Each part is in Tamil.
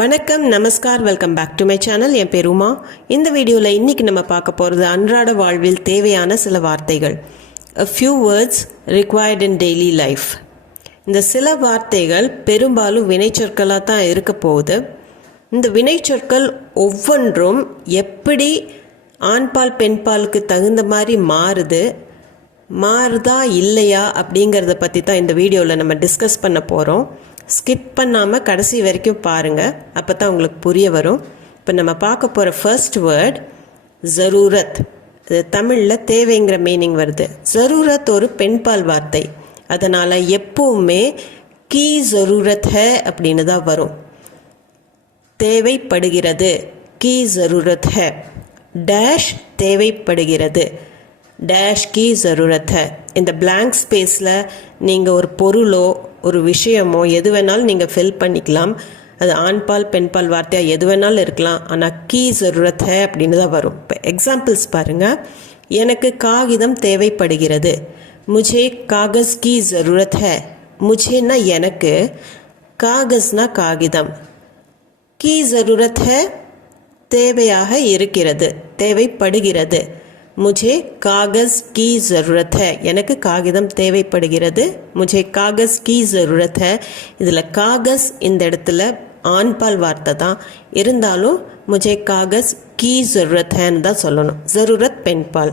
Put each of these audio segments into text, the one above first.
வணக்கம், நமஸ்கார், welcome back to my channel. என் பேர் உமா. இந்த வீடியோவில் இன்றைக்கி நம்ம பார்க்க போகிறது அன்றாட வாழ்வில் தேவையான சில வார்த்தைகள். A few words required in daily life. இந்த சில வார்த்தைகள் பெரும்பாலும் வினைச்சொற்களாக தான் இருக்க போகுது. இந்த வினைச்சொற்கள் ஒவ்வொன்றும் எப்படி ஆண்பால் பெண்பாலுக்கு தகுந்த மாதிரி மாறுதா இல்லையா அப்படிங்கிறத பற்றி தான் இந்த வீடியோவில் நம்ம டிஸ்கஸ் பண்ண போகிறோம். ஸ்கிப் பண்ணாமல் கடைசி வரைக்கும் பாருங்கள், அப்போ தான் உங்களுக்கு புரிய வரும். இப்போ நம்ம பார்க்க போகிற ஃபர்ஸ்ட் வேர்ட் ஜரூரத். இது தமிழில் தேவைங்கிற மீனிங் வருது. ஜரூரத் ஒரு பெண்பால் வார்த்தை, அதனால் எப்பவுமே கீ ஜரூரத் ஹை அப்படின்னு தான் வரும். தேவைப்படுகிறது, கீ ஜரூரத் ஹை. டேஷ் தேவைப்படுகிறது, டேஷ் கீ ஜரூரத் ஹை. இந்த பிளாங்க் ஸ்பேஸில் நீங்கள் ஒரு பொருளோ ஒரு விஷயமோ எது வேணாலும் நீங்கள் ஃபில் பண்ணிக்கலாம். அது ஆண்பால் பெண்பால் வார்த்தையாக எது வேணாலும் இருக்கலாம். ஆனால் கீ ஜரூரத் ஹை அப்படின்னு தான் வரும். இப்போ எக்ஸாம்பிள்ஸ் பாருங்கள். எனக்கு காகிதம் தேவைப்படுகிறது, முझे காகஸ் கீ ஜரூரத் ஹை. முझेனா எனக்கு, காகஸ்னா காகிதம், கீ ஜரூரத் ஹை தேவையாக இருக்கிறது, தேவைப்படுகிறது. मुझे कागज़ की ज़रूरत है, எனக்கு காகிதம் தேவைப்படுகிறது. मुझे कागज़ की ज़रूरत है. இதில் காகஸ் இந்த இடத்துல ஆண்பால் வார்த்தை தான் இருந்தாலும் मुझे कागज़ की ज़रूरत हैன்னு தான் சொல்லணும். ज़रूरत பெண்பால்.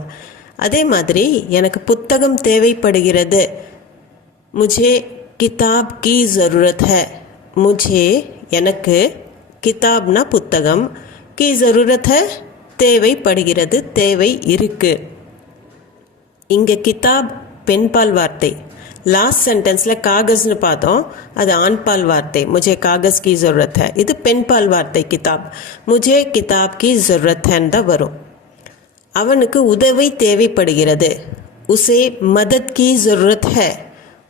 அதே மாதிரி எனக்கு புத்தகம் தேவைப்படுகிறது, मुझे किताब की ज़रूरत है. मुझे எனக்கு, கிதாப்னா புத்தகம், की ज़रूरत है தேவைப்படுகிறது, தேவை இருக்கு. இங்கே கிதாப் பெண்பால் வார்த்தை. லாஸ்ட் சென்டென்ஸில் காகஸ்னு பார்த்தோம், அது ஆண்பால் வார்த்தை. முझे காகஸ் கி ஜரூரத் ஹை. இது பெண்பால் வார்த்தை கிதாப். முझे கிதாப் கி ஜரூரத் ஹைன்னு தான் வரும். அவனுக்கு உதவி தேவைப்படுகிறது, உசே மதத் கி ஜரூரத் ஹை.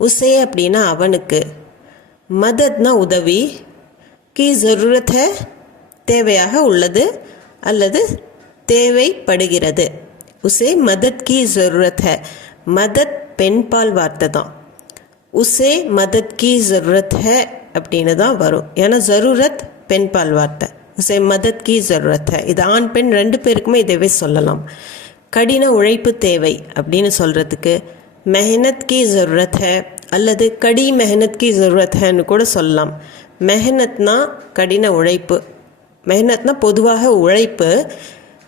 உசே அப்படின்னா அவனுக்கு, மதத்னா உதவி, கி ஜரூரத் ஹை தேவையாக உள்ளது அல்லது தேவைப்படுகிறது. உசே மதத் கி ஜரூரத் ஹை. மதத் பெண்பால் வார்த்தை தான். உசே மதத் கி ஜரூரத் ஹை அப்படின்னு தான் வரும். ஏன்னா ஜரூரத் பெண்பால் வார்த்தை. உசே மதத் கி ஜரூரத் ஹை. இது ஆண் பெண் ரெண்டு பேருக்குமே இதவே சொல்லலாம். கடின உழைப்பு தேவை அப்படின்னு சொல்கிறதுக்கு மெஹனத் கி ஜரூரத் ஹை அல்லது கடி மெஹனத் கி ஜரூரத் ஹைன்னு கூட சொல்லலாம். மெஹனத்னா கடின உழைப்பு, மெஹனத்னா பொதுவாக உழைப்பு,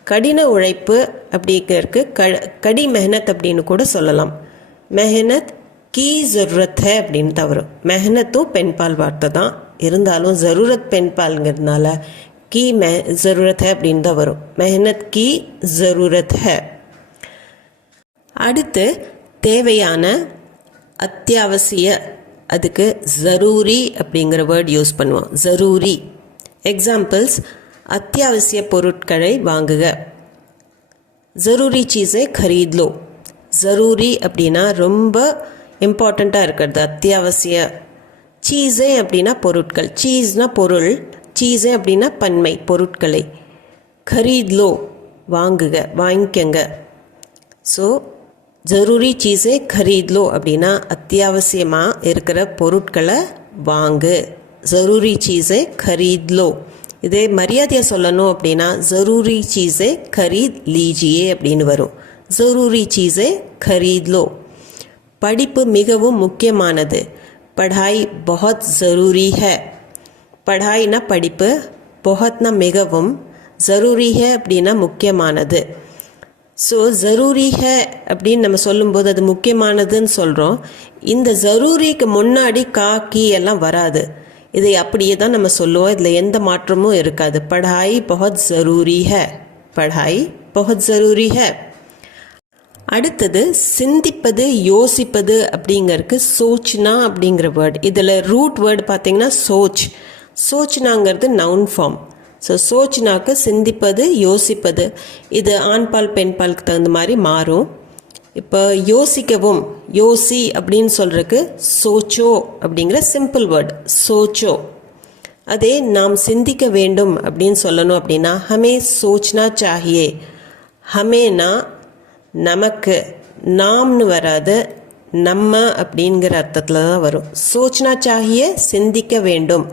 கடின உழைப்பு அப்படிங்கிறதுக்கு கடி மெஹனத் அப்படின்னு கூட சொல்லலாம். மெஹனத் கீ ஜரூரத் ஹை அப்படின்னு தான் வரும். மெஹனத்தும் பெண்பால் வார்த்தை தான் இருந்தாலும் ஜரூரத் பெண்பால்ங்கிறதுனால கீ ஜரூரத் ஹை அப்படின்னு தான் வரும். மெஹனத் கீ ஜரூரத் ஹை. அடுத்து தேவையான, அத்தியாவசிய, அதுக்கு ஜரூரி அப்படிங்கிற வேர்ட் யூஸ் பண்ணுவோம். ஜரூரி. எக்ஸாம்பிள்ஸ்: அத்தியாவசிய பொருட்களை வாங்குக, ஜரூரி சீஸை खरीद लो. ஜரூரி அப்படின்னா ரொம்ப இம்பார்ட்டண்ட்டாக இருக்கிறது, அத்தியாவசிய. சீஸை அப்படின்னா பொருட்கள், சீஸ்னா பொருள், சீஸை அப்படின்னா பன்மை, பொருட்களை. खरीद लो வாங்குக, வாங்கிக்கங்க. ஸோ ஜரூரி சீஸை खरीद लो அப்படின்னா அத்தியாவசியமாக இருக்கிற பொருட்களை வாங்கு. ஜரூரி சீஸை खरीद लो. இதே மரியாதையை சொல்லணும் அப்படின்னா ஜரூரி சீஸை खरीद लीजिए அப்படின்னு வரும். ஜரூரி சீஸை खरीद लो. படிப்பு மிகவும் முக்கியமானது, பढ़ाई बहुत ज़रूरी है. பढ़ाईனா படிப்பு, बहुतனா மிகவும், ज़रूरी है அப்படின்னா முக்கியமானது. ஸோ ज़रूरी है அப்படின்னு நம்ம சொல்லும்போது அது முக்கியமானதுன்னு சொல்கிறோம். இந்த ज़रूरीக்கு முன்னாடி கா கீ எல்லாம் வராது. இதை அப்படியே தான் நம்ம சொல்லுவோம், இதில் எந்த மாற்றமும் இருக்காது. पढ़ाई बहुत ज़रूरी है, पढ़ाई बहुत ज़रूरी है. அடுத்தது சிந்திப்பது, யோசிப்பது அப்படிங்கிறதுக்கு சோச்னா அப்படிங்கிற வேர்டு. இதில் ரூட் வேர்டு பார்த்திங்கன்னா சோச். சோச்னாங்கிறது நவுன் ஃபார்ம். ஸோ சோச்னாக்கு சிந்திப்பது, யோசிப்பது. இது ஆண்பால் பெண்பாலுக்கு தகுந்த மாதிரி மாறும். இப்போ யோசிக்கவும், யோசி அப்படின்னு சொல்கிறதுக்கு சோச்சோ அப்படிங்கிற சிம்பிள் வேர்ட், சோச்சோ. அதே நாம் சிந்திக்க வேண்டும் அப்படின்னு சொல்லணும் அப்படின்னா ஹமே சோச்னா சாஹியே. ஹமேனா நமக்கு, நாம்னு வராது, நம்ம அப்படிங்கிற அர்த்தத்தில் தான் வரும். சோச்னா சாஹியே சிந்திக்க வேண்டும்.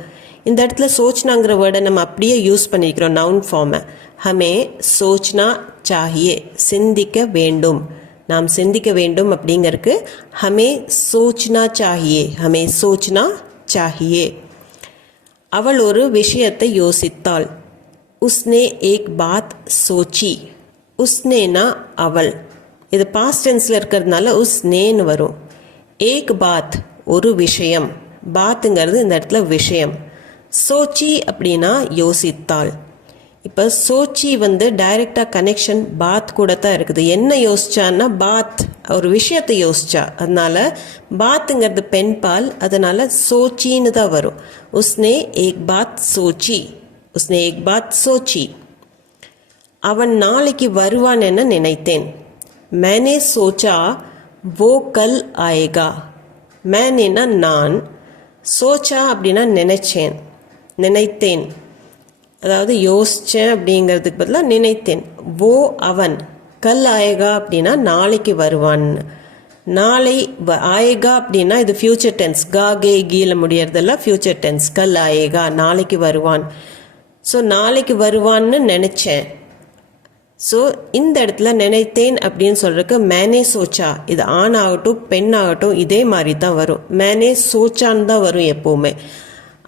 இந்த இடத்துல சோச்னாங்கிற வேர்டை நம்ம அப்படியே யூஸ் பண்ணிக்கிறோம் நவுன் ஃபார்மை. ஹமே சோச்னா சாஹியே, சிந்திக்க வேண்டும், நாம் சிந்திக்க வேண்டும் அப்படிங்கிறதுக்கு ஹமே சோச்னா சாஹியே, ஹமே சோச்னா சாஹியே. அவள் ஒரு விஷயத்தை யோசித்தாள். உஸ்னே ஏக் பாத் சோச்சி. உஸ்னேனா அவள், இது பாஸ்ட் டென்ஸில் இருக்கிறதுனால உஸ்னேன்னு வரும். ஏக் பாத் ஒரு விஷயம், பாத்துங்கிறது இந்த இடத்துல விஷயம். சோச்சி அப்படின்னா யோசித்தாள். இப்போ சோச்சி டைரெக்டாக கனெக்ஷன் பாத் கூட தான் இருக்குது. என்ன யோசிச்சான்னா பாத், ஒரு விஷயத்தை யோசிச்சா, அதனால பாத்துங்கிறது பெண் பால், அதனால சோச்சின்னு தான் வரும். உஸ்னே ஏக் பாத் சோச்சி, உஸ்னே ஏக் பாத் சோச்சி. அவன் நாளைக்கு வருவான் என நினைத்தேன். मैंने सोचा वो कल आएगा. मैंनेனா நான், சோச்சா அப்படின்னா நினைச்சேன், நினைத்தேன், அதாவது யோசித்தேன் அப்படிங்கிறதுக்கு பதிலாக நினைத்தேன். ஓ அவன், கல் ஆயேகா அப்படின்னா நாளைக்கு வருவான். நாளை ஆயேகா அப்படின்னா இது ஃப்யூச்சர் டென்ஸ், கா கே கீல முடியறதெல்லாம் ஃப்யூச்சர் டென்ஸ். கல் ஆயேகா நாளைக்கு வருவான். ஸோ நாளைக்கு வருவான்னு நினச்சேன். ஸோ இந்த இடத்துல நினைத்தேன் அப்படின்னு சொல்கிறதுக்கு மேனே சோச்சா, இது ஆண் ஆகட்டும் பெண் ஆகட்டும் இதே மாதிரி தான் வரும். மேனே சோச்சான்னு தான் வரும் எப்போவுமே.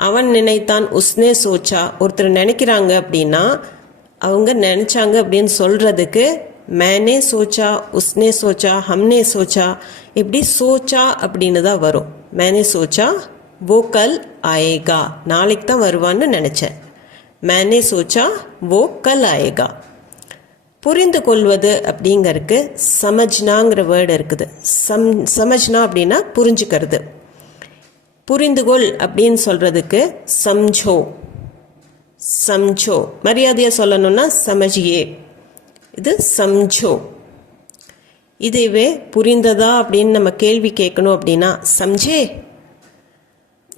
அவன் நினைத்தான், உஸ்னே சோச்சா. ஒருத்தர் நினைக்கிறாங்க அப்படின்னா அவங்க நினச்சாங்க அப்படின்னு சொல்கிறதுக்கு மேனே சோச்சா, உஸ்னே சோச்சா, ஹம்னே சோச்சா, இப்படி சோச்சா அப்படின்னு தான் வரும். மேனே சோச்சா वो कल आएगा, நாளைக்கு தான் வருவான்னு நினச்சேன். मैंने सोचा वो कल आएगा. புரிந்து கொள்வது அப்படிங்கிறதுக்கு சமஜ்னாங்கிற வேர்டு இருக்குது. சமஜ்னா அப்படின்னா புரிஞ்சுக்கிறது. புரிந்துகொள் அப்படின்னு சொல்கிறதுக்கு சம்ஜோ, சம்ஜோ. மரியாதையாக சொல்லணும்னா சமஜியே, இது சம்ஜோ. இதுவே புரிந்ததா அப்படின்னு நம்ம கேள்வி கேட்கணும் அப்படின்னா சம்ஜே,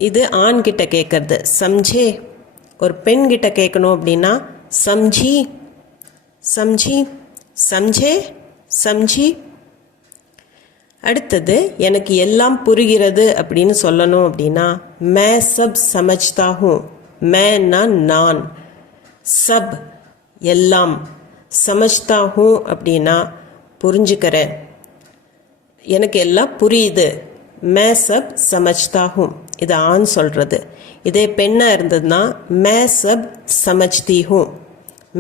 இது ஆண்கிட்ட கேட்கறது சம்ஜே. ஒரு பெண்கிட்ட கேட்கணும் அப்படின்னா சம்ஜி, சம்ஜி, சம்ஜே, சம்ஜி. அடுத்தது எனக்கு எல்லாம் புரிகிறது அப்படின்னு சொல்லணும் அப்படின்னா மே சப் சமஜ்தா ஹூம். மேன்னா நான், சப் எல்லாம், சமஜ்தா ஹூம் அப்படின்னா புரிஞ்சுக்கிறேன், எனக்கு எல்லாம் புரியுது. மே சப் சமஜ்தா ஹூம், இது ஆண் சொல்கிறது. இதே பெண்ணாக இருந்ததுன்னா மே சப் சமஜ்தி ஹூம்,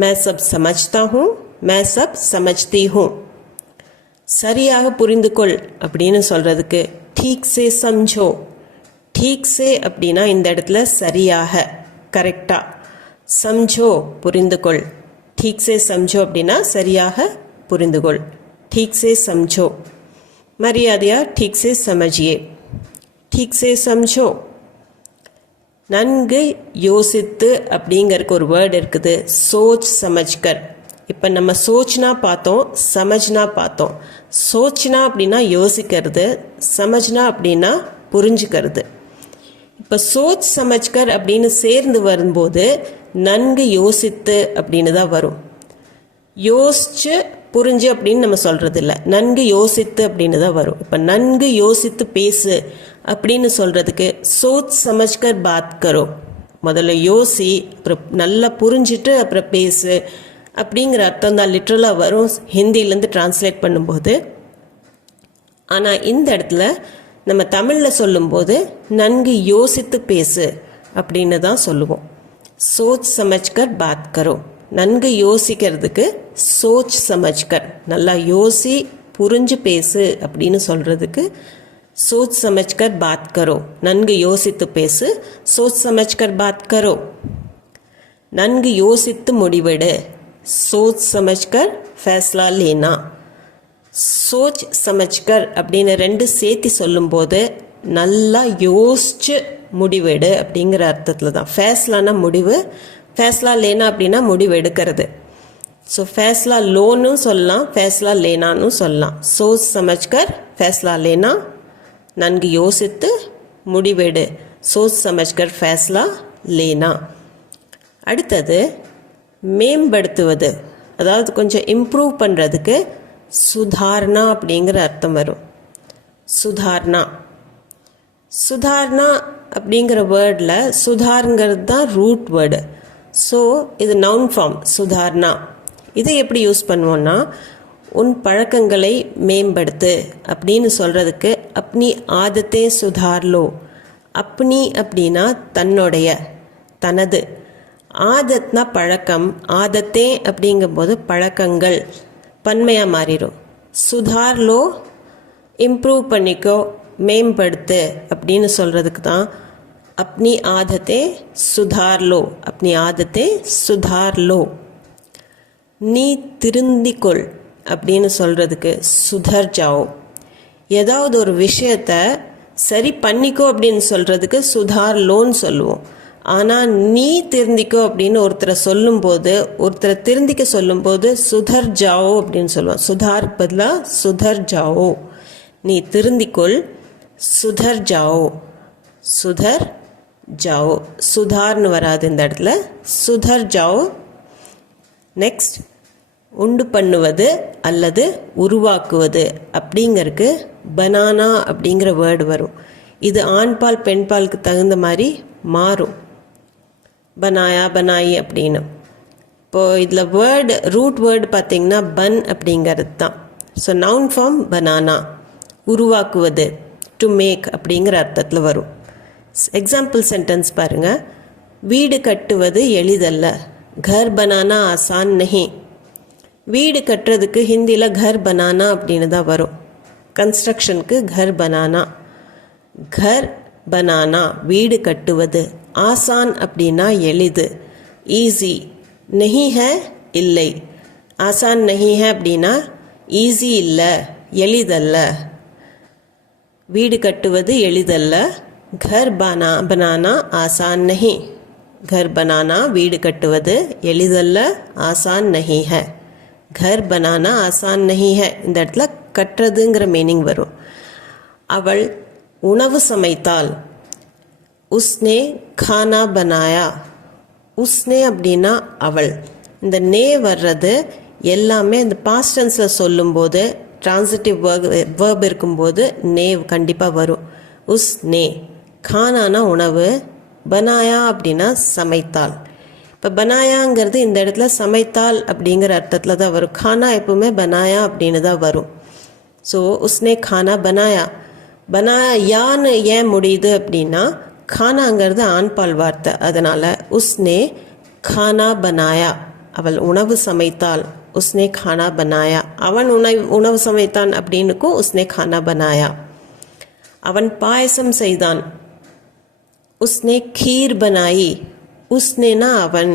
மே சப் சமஜ்தா ஹூம், மே சப் சமஜ்தி ஹூம். சரியாக புரிந்து கொள் அப்படின்னு சொல்கிறதுக்கு ठीक से समझो. ठीक से அப்படின்னா இந்த இடத்துல சரியாக, கரெக்டாக. समझो புரிந்து கொள். ठीक से समझो அப்படின்னா சரியாக புரிந்து கொள். ठीक से समझो. மரியாதையா ठीक से समझिए, ठीक से समझो. நன்கு யோசித்து அப்படிங்கிறதுக்கு ஒரு வேர்டு இருக்குது, சோச் சமஜ்கர். இப்போ நம்ம சோச்னா பார்த்தோம், சமஜ்னா பார்த்தோம். சோச்னா அப்படின்னா யோசிக்கிறது, சமஜ்னா அப்படின்னா புரிஞ்சுக்கிறது. இப்போ சோச் சமஜ்கர் அப்படின்னு சேர்ந்து வரும்போது நன்கு யோசித்து அப்படின்னு தான் வரும். யோசிச்சு புரிஞ்சு அப்படின்னு நம்ம சொல்கிறது இல்லை, நன்கு யோசித்து அப்படின்னு தான் வரும். இப்போ நன்கு யோசித்து பேசு அப்படின்னு சொல்கிறதுக்கு சோச் சமஜ்கர் பாத் கரோ. முதல்ல யோசி, அப்புறம் நல்லா புரிஞ்சுட்டு அப்புறம் பேசு அப்படிங்கிற அர்த்தம் தான் லிட்ரலாக வரும் ஹிந்திலேருந்து டிரான்ஸ்லேட் பண்ணும்போது. ஆனால் இந்த இடத்துல நம்ம தமிழில் சொல்லும்போது நன்கு யோசித்து பேசு அப்படின்னு தான் சொல்லுவோம். சோச் சமஜ்கர் பாத் கரோ. நன்கு யோசிக்கிறதுக்கு சோச் சமஜ்கர், நல்லா யோசி புரிஞ்சு பேசு அப்படின்னு சொல்கிறதுக்கு சோச் சமஜ்கர் பாத் கரோ. நன்கு யோசித்து பேசு, சோச் சமஜ்கர் பாத் கரோ. நன்கு யோசித்து முடிவெடு, सोच समझकर फैसला लेना. सोच समझकर அப்படின்னு ரெண்டு சேர்த்து சொல்லும்போது நல்லா யோசிச்சு முடிவெடு அப்படிங்கிற அர்த்தத்தில் தான். ஃபேஸ்லானா முடிவு, ஃபேஸ்லா லேனா அப்படின்னா முடிவு எடுக்கிறது. ஸோ ஃபேஸ்லா லோன்னு சொல்லலாம், ஃபேஸ்லா லேனான்னு சொல்லலாம். சோச் சமஜ்கர் ஃபேஸ்லா லேனா, நன்கு யோசித்து முடிவெடு, சோச் சமஜ்கர் ஃபேஸ்லா லேனா. அடுத்தது மேம்படுத்துவது, அதாவது கொஞ்சம் இம்ப்ரூவ் பண்ணுறதுக்கு சுதாரணா அப்படிங்கிற அர்த்தம் வரும். சுதாரணா. சுதார்னா அப்படிங்கிற வேர்டில் சுதாருங்கிறது தான் ரூட் வேர்டு. ஸோ இது நவுன் ஃபார்ம் சுதார்னா. இதை எப்படி யூஸ் பண்ணுவோன்னா, உன் பழக்கங்களை மேம்படுத்து அப்படின்னு சொல்கிறதுக்கு அப்னி ஆதத்தே சுதார்லோ. அப்னி அப்படின்னா தன்னுடைய, தனது. ஆதத்னா பழக்கம், ஆதத்தே அப்படிங்கும்போது பழக்கங்கள் பன்மையாக மாறிடும். சுதார்லோ இம்ப்ரூவ் பண்ணிக்கோ, மேம்படுத்து அப்படின்னு சொல்கிறதுக்கு தான் அப்னி ஆதத்தே சுதார்லோ. அப்னி ஆதத்தே சுதார்லோ. நீ திருந்திக்கொள் அப்படின்னு சொல்கிறதுக்கு சுதர் ஜாவோ. ஏதாவது ஒரு விஷயத்த சரி பண்ணிக்கோ அப்படின்னு சொல்கிறதுக்கு சுதார்லோன்னு சொல்லுவோம். ஆனால் நீ திருந்திக்கோ அப்படின்னு ஒருத்தரை சொல்லும்போது, ஒருத்தரை திருந்திக்க சொல்லும்போது சுதர் ஜாவோ அப்படின்னு சொல்லுவோம். சுதார் பதிலாக சுதர் ஜாவோ. நீ திருந்திக்கொள், சுதர் ஜாவோ. சுதர் ஜாவோ. சுதார்னு வராது இந்த இடத்துல, சுதர் ஜாவோ. நெக்ஸ்ட், உண்டு பண்ணுவது அல்லது உருவாக்குவது அப்படிங்கிறதுக்கு பனானா அப்படிங்கிற வேர்டு வரும். இது ஆண்பால் பெண்பாலுக்கு தகுந்த மாதிரி மாறும். பனாயா பனாயி அப்படின்னு. இப்போது இதில் வேர்டு ரூட் வேர்டு பார்த்திங்கன்னா பன் அப்படிங்கிறது தான். ஸோ நவுன் ஃபார்ம் பனானா, உருவாக்குவது, டு மேக் அப்படிங்கிற அர்த்தத்தில் வரும். எக்ஸாம்பிள் சென்டென்ஸ் பாருங்கள். வீடு கட்டுவது எளிதல்ல, கர் பனானா ஆசான் நஹி. வீடு கட்டுறதுக்கு ஹிந்தியில் கர் பனானா அப்படின்னு தான் வரும். கன்ஸ்ட்ரக்ஷனுக்கு கர் பனானா. கர் பனானா வீடு கட்டுவது. ஆசான் அப்படின்னா எளிது, ஈஸி. நஹி ஹே இல்லை. ஆசான் நஹி ஹே அப்படின்னா ஈஸி இல்லை, எளிதல்ல. வீடு கட்டுவது எளிதல்ல. घर बनाना आसान नहीं. घर बनाना வீடு கட்டுவது எளிதல்ல, ஆசான் नहीं है. घर बनाना आसान नहीं है. இந்த இடத்துல கட்டுறதுங்கிற மீனிங் வரும். அவள் உணவு சமைத்தாள். உஸ்னே खाना बनाया. உஸ்னே அப்படின்னா அவள். இந்த நே வர்றது எல்லாமே இந்த பாஸ்ட் டென்ஸில் சொல்லும்போது, ட்ரான்சிட்டிவ் வேர்ப் இருக்கும்போது நே கண்டிப்பாக வரும். உஸ் நே. கானானா உணவு, பனாயா அப்படின்னா சமைத்தாள். இப்போ பனாயாங்கிறது இந்த இடத்துல சமைத்தாள் அப்படிங்கிற அர்த்தத்தில் தான் வரும். கானா எப்பவுமே பனாயா அப்படின்னு தான் வரும். ஸோ உஸ்னே கானா பனாயா. பனாயான்னு ஏன் முடியுது அப்படின்னா, கானாங்கிறது ஆண்பால் வார்த்தை, அதனால் உஸ்னே கானா பனாயா. அவள் உணவு சமைத்தாள். உஸ்னே கானா பனாயா. அவன் உணவு சமைத்தான் அப்படின்னுக்கும் உஸ்னே கானா பனாயா. அவன் பாயசம் செய்தான். உஸ்னே खीर बनाई. உஸ்னேனா அவன்,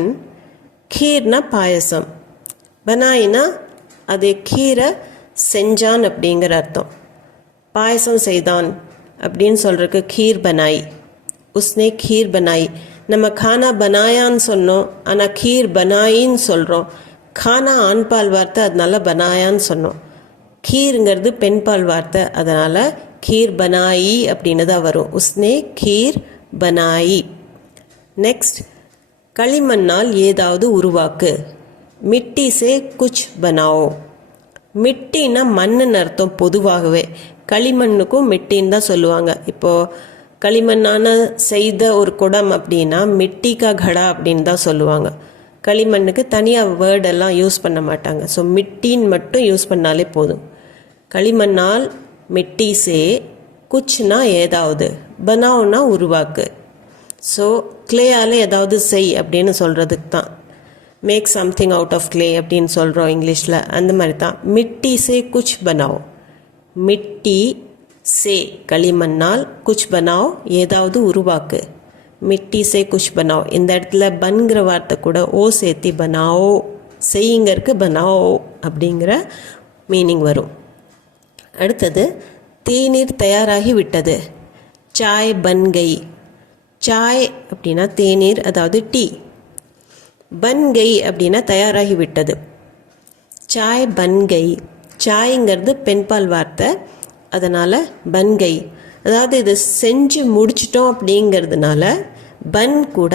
खीरனா பாயசம், பனாயினா அதே खीரை செஞ்சான் அப்படிங்கிற அர்த்தம். பாயசம் செய்தான் அப்படின்னு சொல்கிறதுக்கு खीर बनाई. உஸ்னே खीर बनाई. நம்ம खाना बनायाன்னு சொன்னோம், ஆனால் खीर बनाईன்னு சொல்கிறோம். खाना ஆண்பால் வார்த்தை, அதனால बनायाன்னு சொன்னோம். खीरங்கிறது பெண்பால் வார்த்தை, அதனால் खीर बनाई அப்படின்னு தான் வரும். உஸ்னே खीर बनाई. நெக்ஸ்ட், களிமண்ணால் ஏதாவது உருவாக்கு. மிட்டி சே குச் பனாவோ. மிட்டின்னா மண்ணுன்னு அர்த்தம் பொதுவாகவே. களிமண்ணுக்கும் மிட்டின்னு தான் சொல்லுவாங்க. இப்போது களிமண்ணான செய்த ஒரு குடம் அப்படின்னா மிட்டி கா கடா அப்படின்னு தான் சொல்லுவாங்க. களிமண்ணுக்கு தனியாக வேர்டெல்லாம் யூஸ் பண்ண மாட்டாங்க. ஸோ மிட்டின்னு மட்டும் யூஸ் பண்ணாலே போதும். களிமண்ணால் மிட்டி சே குச்னா ஏதாவது, பனாவுனா உருவாக்கு. ஸோ கிளேயால் ஏதாவது செய் அப்படின்னு சொல்கிறதுக்கு தான் make something out of clay அப்படின்னு சொல்கிறோம் இங்கிலீஷில். அந்த மாதிரி தான் மிட்டி சே குச் பனாவோ. மிட்டி சே களிமண்ணால், குச் பனாவோ ஏதாவது உருவாக்கு. மிட்டி சே குச் பனாவோ. இந்த இடத்துல பன்கிற வார்த்தை கூட ஓ சேர்த்தி பனாவோ, செய்யுங்கிறதுக்கு பனாவோ அப்படிங்கிற மீனிங் வரும். அடுத்தது, தேநீர் தயாராகி விட்டது. சாய் பன் கை. சாய் அப்படின்னா தேநீர், அதாவது டீ. பன் கை அப்படின்னா தயாராகி விட்டது. சாய் பன் கை. சாய்ங்கிறது பெண்பால் வார்த்தை, அதனால் பன் கை. அதாவது இது செஞ்சு முடிச்சிட்டோம் அப்படிங்கிறதுனால பன் கூட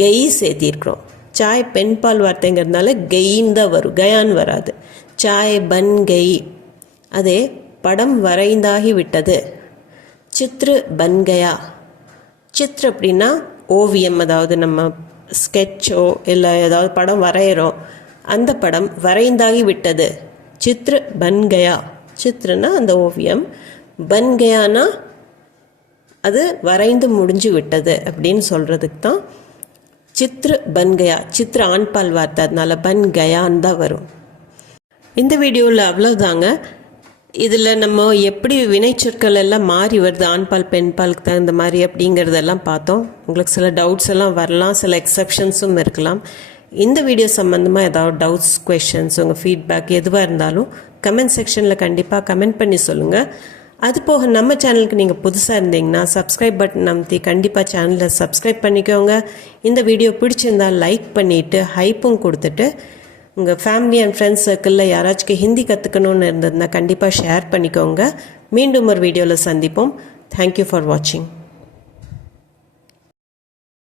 கை சேர்த்திருக்கிறோம். சாய் பெண்பால் வார்த்தைங்கிறதுனால கெயின்னு தான் வரும், கயான் வராது. சாய் பன் கை. அதே படம் வரைந்தாகி விட்டது. சித்ரு பன் கயா. சித்ரு அப்படின்னா ஓவியம், அதாவது நம்ம ஸ்கெட்சோ இல்லை ஏதாவது படம் வரைகிறோம், அந்த படம் வரைந்தாகி விட்டது. சித்ரு பன் கயா. சித்ருனா அந்த ஓவியம், பன் கயானா அது வரைந்து முடிஞ்சு விட்டது அப்படின்னு சொல்கிறதுக்கு தான் சித்ரு பன் கயா. சித்ரு ஆண்பால் வார்த்தை, அதனால பன் கயான்னு தான் வரும். இந்த வீடியோவில் அவ்வளோதாங்க. இதில் நம்ம எப்படி வினைச்சொற்கள் எல்லாம் மாறி வருது, ஆண்பால் பெண்பாலுக்கு தகுந்த மாதிரி அப்படிங்கிறதெல்லாம் பார்த்தோம். உங்களுக்கு சில டவுட்ஸ் எல்லாம் வரலாம், சில எக்ஸப்ஷன்ஸும் இருக்கலாம். இந்த வீடியோ சம்மந்தமாக ஏதாவது டவுட்ஸ், கொஷின்ஸ், உங்கள் ஃபீட்பேக் எதுவாக இருந்தாலும் கமெண்ட் செக்ஷனில் கண்டிப்பாக கமெண்ட் பண்ணி சொல்லுங்கள். அது போக நம்ம சேனலுக்கு நீங்கள் புதுசாக இருந்தீங்கன்னா சப்ஸ்கிரைப் பட்டன் அமுத்தி கண்டிப்பாக சேனலை சப்ஸ்கிரைப் பண்ணிக்கோங்க. இந்த வீடியோ பிடிச்சிருந்தால் லைக் பண்ணிவிட்டு ஹைப்பும் கொடுத்துட்டு உங்கள் ஃபேமிலி அண்ட் ஃப்ரெண்ட்ஸ் சர்க்கிளில் யாராச்சும் ஹிந்தி கற்றுக்கணுன்னு இருந்ததுன்னா கண்டிப்பாக ஷேர் பண்ணிக்கோங்க. மீண்டும் ஒரு வீடியோவில் சந்திப்போம். தேங்க்யூ ஃபார் வாட்சிங்.